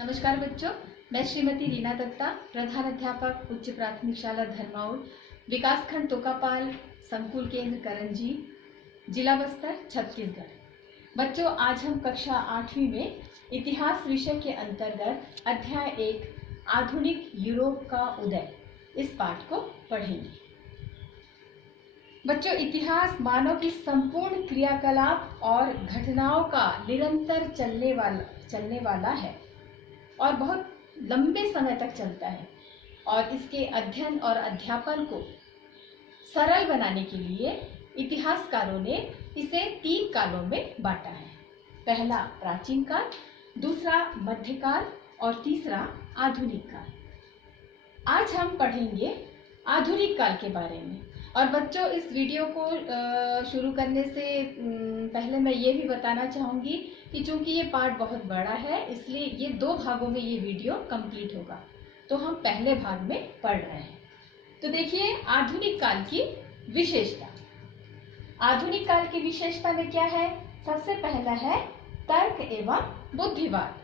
नमस्कार बच्चों, मैं श्रीमती रीना दत्ता, प्रधान अध्यापक उच्च प्राथमिक शाला धर्माउल, विकासखंड तोकापाल, संकुल केंद्र करंजी, जिला बस्तर, छत्तीसगढ़। बच्चों, आज हम कक्षा 8वीं में इतिहास विषय के अंतर्गत अध्याय 1 आधुनिक यूरोप का उदय इस पाठ को पढ़ेंगे। बच्चों, इतिहास मानव की संपूर्ण क्रियाकलाप और घटनाओं का निरंतर चलने वाला है और बहुत लंबे समय तक चलता है और इसके अध्ययन और अध्यापन को सरल बनाने के लिए इतिहासकारों ने इसे 3 कालों में बांटा है। पहला प्राचीन काल, दूसरा मध्यकाल और तीसरा आधुनिक काल। आज हम पढ़ेंगे आधुनिक काल के बारे में। और बच्चों, इस वीडियो को शुरू करने से पहले मैं ये भी बताना चाहूँगी कि चूंकि ये पार्ट बहुत बड़ा है, इसलिए ये 2 भागों में ये वीडियो कंप्लीट होगा। तो हम पहले भाग में पढ़ रहे हैं। तो देखिए, आधुनिक काल की विशेषता। आधुनिक काल की विशेषता में क्या है? सबसे पहला है तर्क एवं बुद्धिवाद,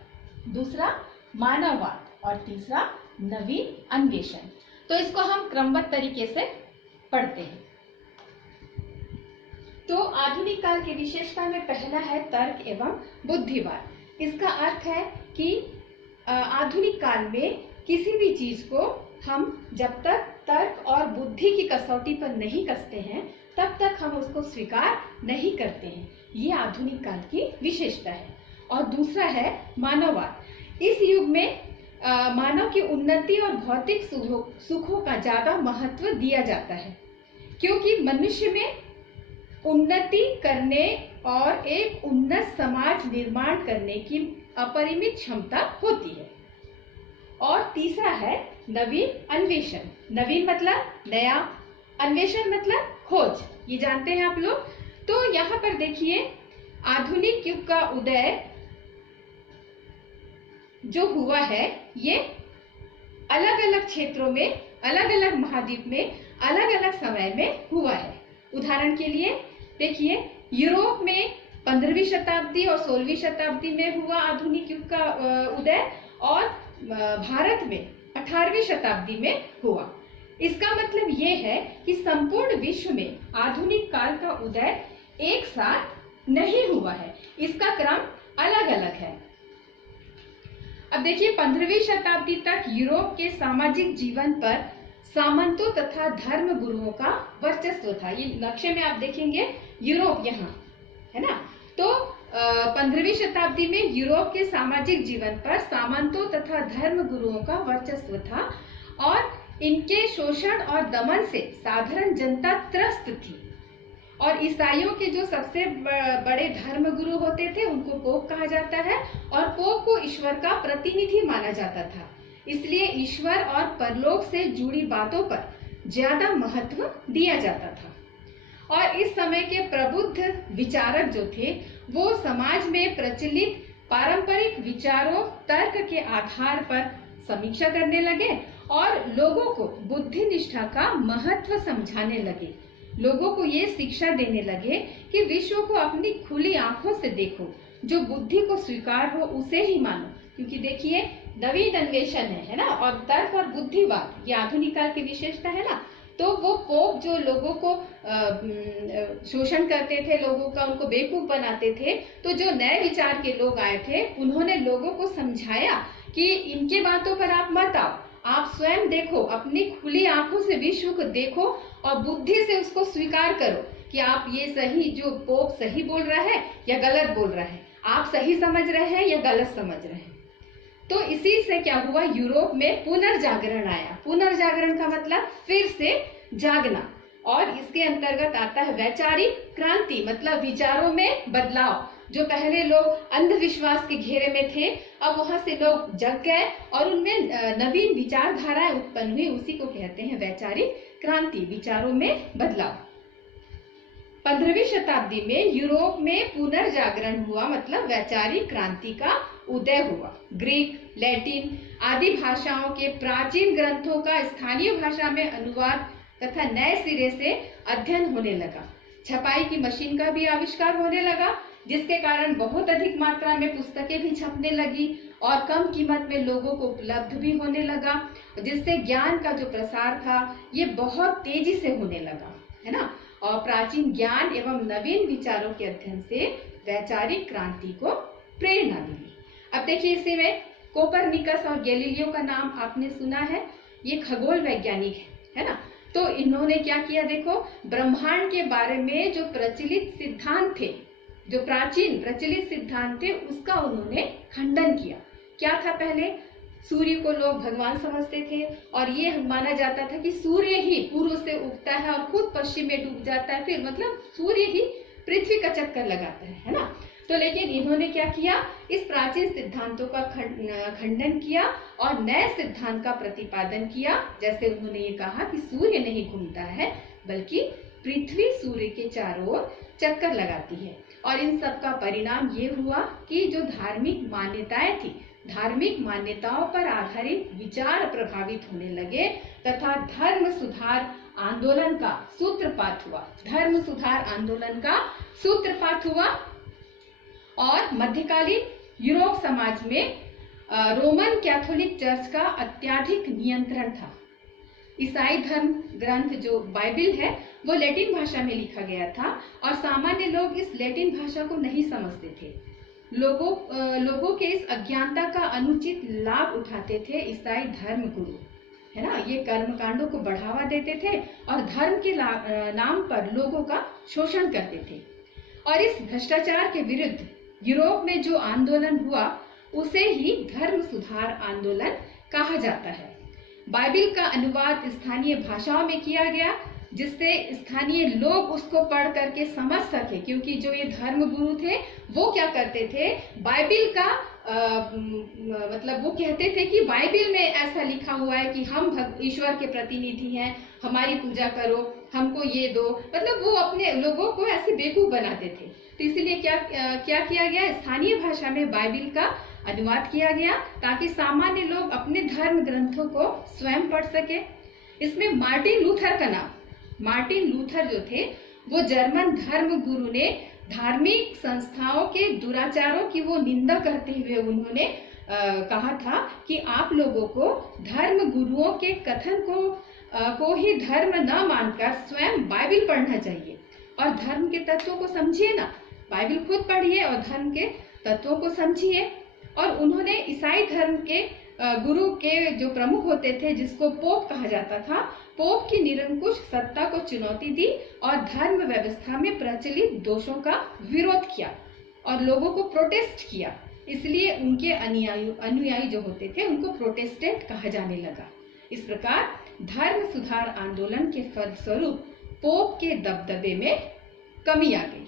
दूसरा मानववाद और तीसरा नवीन अन्वेषण। तो इसको हम क्रमबद्ध तरीके से पढ़ते हैं। तो आधुनिक काल की विशेषता में पहला है तर्क एवं बुद्धिवाद। इसका अर्थ है कि आधुनिक काल में किसी भी चीज को हम जब तक तर्क और बुद्धि की कसौटी पर नहीं कसते हैं, तब तक हम उसको स्वीकार नहीं करते हैं। ये आधुनिक काल की विशेषता है। और दूसरा है मानववाद। इस युग में मानव की उन्नति और भौतिक सुखों का ज्यादा महत्व दिया जाता है, क्योंकि मनुष्य में उन्नति करने और एक उन्नत समाज निर्माण करने की अपरिमित क्षमता होती है। और तीसरा है नवीन अन्वेषण। नवीन मतलब नया, अन्वेषण मतलब खोज। ये जानते हैं आप लोग। तो यहाँ पर देखिए, आधुनिक युग का उदय जो हुआ है, ये अलग अलग क्षेत्रों में, अलग अलग महाद्वीप में, अलग अलग समय में हुआ है। उदाहरण के लिए देखिए, यूरोप में 15वीं शताब्दी और 16वीं शताब्दी में हुआ आधुनिक युग का उदय, और भारत में 18वीं शताब्दी में हुआ। इसका मतलब ये है कि संपूर्ण विश्व में आधुनिक काल का उदय एक साथ नहीं हुआ है, इसका क्रम अलग अलग है। अब देखिए, 15वीं शताब्दी तक यूरोप के सामाजिक जीवन पर सामंतों तथा धर्म गुरुओं का वर्चस्व था। ये नक्शे में आप देखेंगे, यूरोप यहाँ है ना। तो 15वीं शताब्दी में यूरोप के सामाजिक जीवन पर सामंतों तथा धर्म गुरुओं का वर्चस्व था और इनके शोषण और दमन से साधारण जनता त्रस्त थी। और ईसाइयों के जो सबसे बड़े धर्म गुरु होते थे, उनको पोप कहा जाता है, और पोप को ईश्वर का प्रतिनिधि माना जाता था। इसलिए ईश्वर और परलोक से जुड़ी बातों पर ज्यादा महत्व दिया जाता था। और इस समय के प्रबुद्ध विचारक जो थे, वो समाज में प्रचलित पारंपरिक विचारों, तर्क के आधार पर समीक्षा करने लगे और लोगों को बुद्धि निष्ठा का महत्व समझाने लगे। लोगों को ये शिक्षा देने लगे कि विश्व को अपनी खुली आंखों से देखो, जो बुद्धि को स्वीकार हो उसे ही मानो। क्योंकि देखिए, नवीन अन्वेषण है ना, और तर्क और बुद्धिवाद, ये आधुनिक काल की विशेषता है ना। तो वो पोप जो लोगों को शोषण करते थे, लोगों का, उनको बेवकूफ बनाते थे, तो जो नए विचार के लोग आए थे, उन्होंने लोगों को समझाया कि इनके बातों पर आप मत आओ, आप स्वयं देखो, अपनी खुली आंखों से विश्व को देखो और बुद्धि से उसको स्वीकार करो कि आप ये सही, जो पोप सही बोल रहा है या गलत बोल रहा है, आप सही समझ रहे हैं या गलत समझ रहे हैं। तो इसी से क्या हुआ, यूरोप में पुनर्जागरण आया। पुनर्जागरण का मतलब फिर से जागना, और इसके अंतर्गत आता है वैचारिक क्रांति, मतलब विचारों में बदलाव। जो पहले लोग अंधविश्वास के घेरे में थे, अब वहां से लोग जग गए और उनमें नवीन विचारधाराएं उत्पन्न हुई। उसी को कहते हैं वैचारिक क्रांति, विचारों में बदलाव। 15वीं शताब्दी में यूरोप में पुनर्जागरण हुआ, मतलब वैचारिक क्रांति का उदय हुआ। ग्रीक, लैटिन आदि भाषाओं के प्राचीन ग्रंथों का स्थानीय भाषा में अनुवाद तथा नए सिरे से अध्ययन होने लगा। छपाई की मशीन का भी आविष्कार होने लगा, जिसके कारण बहुत अधिक मात्रा में पुस्तकें भी छपने लगी और कम कीमत में लोगों को उपलब्ध भी होने लगा, जिससे ज्ञान का जो प्रसार था ये बहुत तेजी से होने लगा, है ना। और प्राचीन ज्ञान एवं नवीन विचारों के अध्ययन से वैचारिक क्रांति को प्रेरणा मिली। अब देखिए इसी में कोपरनिकस और गैलीलियो का नाम आपने सुना है, ये खगोल वैज्ञानिक है ना। तो इन्होंने क्या किया, देखो ब्रह्मांड के बारे में जो प्रचलित सिद्धांत थे, जो प्राचीन प्रचलित सिद्धांत थे, उसका उन्होंने खंडन किया। क्या था, पहले सूर्य को लोग भगवान समझते थे और ये माना जाता था कि सूर्य ही पूर्व से उगता है और खुद पश्चिम में डूब जाता है, फिर मतलब सूर्य ही पृथ्वी का चक्कर लगाता है ना। तो लेकिन इन्होंने क्या किया, इस प्राचीन सिद्धांतों का खंडन किया और नए सिद्धांत का प्रतिपादन किया। जैसे उन्होंने ये कहा कि सूर्य नहीं घूमता है बल्कि पृथ्वी सूर्य के चारों ओर चक्कर लगाती है। और इन सब का परिणाम ये हुआ कि जो धार्मिक मान्यताएं थी, धार्मिक मान्यताओं पर आधारित विचार प्रभावित होने लगे तथा धर्म सुधार आंदोलन का सूत्रपात हुआ। धर्म सुधार आंदोलन का सूत्रपात हुआ और मध्यकालीन यूरोप समाज में रोमन कैथोलिक चर्च का अत्यधिक नियंत्रण था। ईसाई धर्म ग्रंथ जो बाइबिल है वो लैटिन भाषा में लिखा गया था और सामान्य लोग इस लैटिन भाषा को नहीं समझते थे। लोगों के इस अज्ञानता का अनुचित लाभ उठाते थे ईसाई धर्म गुरु, है ना। ये कर्मकांडों को बढ़ावा देते थे और धर्म के नाम पर लोगों का शोषण करते थे। और इस भ्रष्टाचार के विरुद्ध यूरोप में जो आंदोलन हुआ उसे ही धर्म सुधार आंदोलन कहा जाता है। बाइबिल का अनुवाद स्थानीय भाषाओं में किया गया जिससे स्थानीय लोग उसको पढ़ करके समझ सके, क्योंकि जो ये धर्म गुरु थे वो क्या करते थे, बाइबिल का मतलब वो कहते थे कि बाइबिल में ऐसा लिखा हुआ है कि हम ईश्वर के प्रतिनिधि हैं, हमारी पूजा करो, हमको ये दो, मतलब वो अपने लोगों को ऐसे बेवकूफ बनाते थे। तो इसलिए क्या किया गया, स्थानीय भाषा में बाइबिल का अनुवाद किया गया ताकि सामान्य लोग अपने धर्म ग्रंथों को स्वयं पढ़ सके। इसमें मार्टिन लूथर का नाम, मार्टिन लूथर जो थे वो जर्मन धर्म गुरु ने धार्मिक संस्थाओं के दुराचारों की वो निंदा करते हुए उन्होंने कहा था कि आप लोगों को धर्म गुरुओं के कथन को ही धर्म न मानकर स्वयं बाइबिल पढ़ना चाहिए और धर्म के तत्वों को समझिए ना। बाइबिल खुद पढ़िए और धर्म के तत्वों को समझिए। और उन्होंने ईसाई धर्म के गुरु के जो प्रमुख होते थे, जिसको पोप कहा जाता था, पोप की निरंकुश सत्ता को चुनौती दी और धर्म व्यवस्था में प्रचलित दोषों का विरोध किया और लोगों को प्रोटेस्ट किया। इसलिए उनके अनुयायी जो होते थे उनको प्रोटेस्टेंट कहा जाने लगा। इस प्रकार धर्म सुधार आंदोलन के फलस्वरूप पोप के दबदबे में कमी आ गई।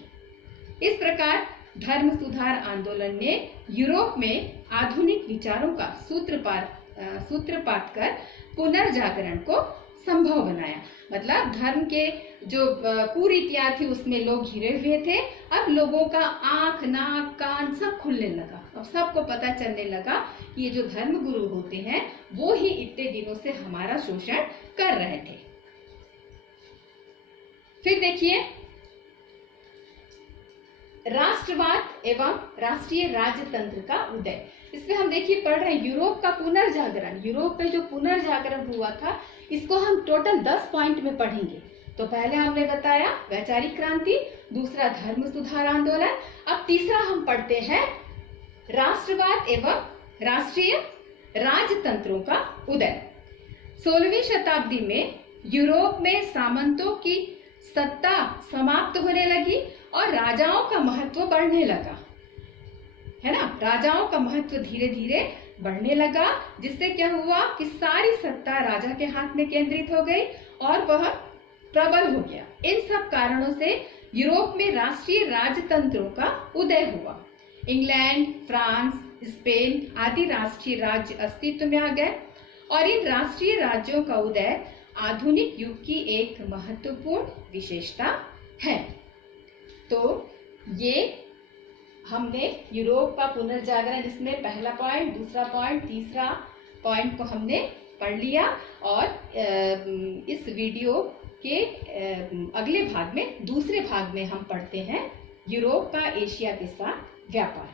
इस प्रकार धर्म सुधार आंदोलन ने यूरोप में आधुनिक विचारों का सूत्रपात कर पुनर्जागरण को संभव बनाया। मतलब धर्म के जो कुरीतियां थी उसमें लोग घिरे हुए थे, अब लोगों का आंख नाक कान सब खुलने लगा। अब सबको पता चलने लगा कि ये जो धर्म गुरु होते हैं वो ही इतने दिनों से हमारा शोषण कर रहे थे। फिर देखिए राष्ट्रवाद एवं राष्ट्रीय राजतंत्र का उदय। इसमें हम देखिए पढ़ रहे हैं यूरोप का पुनर्जागरण। यूरोप में जो पुनर्जागरण हुआ था इसको हम टोटल 10 पॉइंट में पढ़ेंगे। तो पहले हमने बताया वैचारिक क्रांति, दूसरा धर्म सुधार आंदोलन, अब तीसरा हम पढ़ते हैं राष्ट्रवाद एवं राष्ट्रीय राजतंत्रों का उदय। 16वीं शताब्दी में यूरोप में सामंतों की सत्ता समाप्त होने लगी और राजाओं का महत्व बढ़ने लगा, है ना। राजाओं का महत्व धीरे धीरे बढ़ने लगा, जिससे क्या हुआ कि सारी सत्ता राजा के हाथ में केंद्रित हो गई और वह प्रबल हो गया। इन सब कारणों से यूरोप में राष्ट्रीय राजतंत्रों का उदय हुआ। इंग्लैंड, फ्रांस, स्पेन आदि राष्ट्रीय राज्य अस्तित्व में आ गए और इन राष्ट्रीय राज्यों का उदय आधुनिक युग की एक महत्वपूर्ण विशेषता है। तो ये हमने यूरोप का पुनर्जागरण, इसमें पहला पॉइंट, दूसरा पॉइंट, तीसरा पॉइंट को हमने पढ़ लिया और इस वीडियो के अगले भाग में, दूसरे भाग में हम पढ़ते हैं यूरोप का एशिया के साथ व्यापार।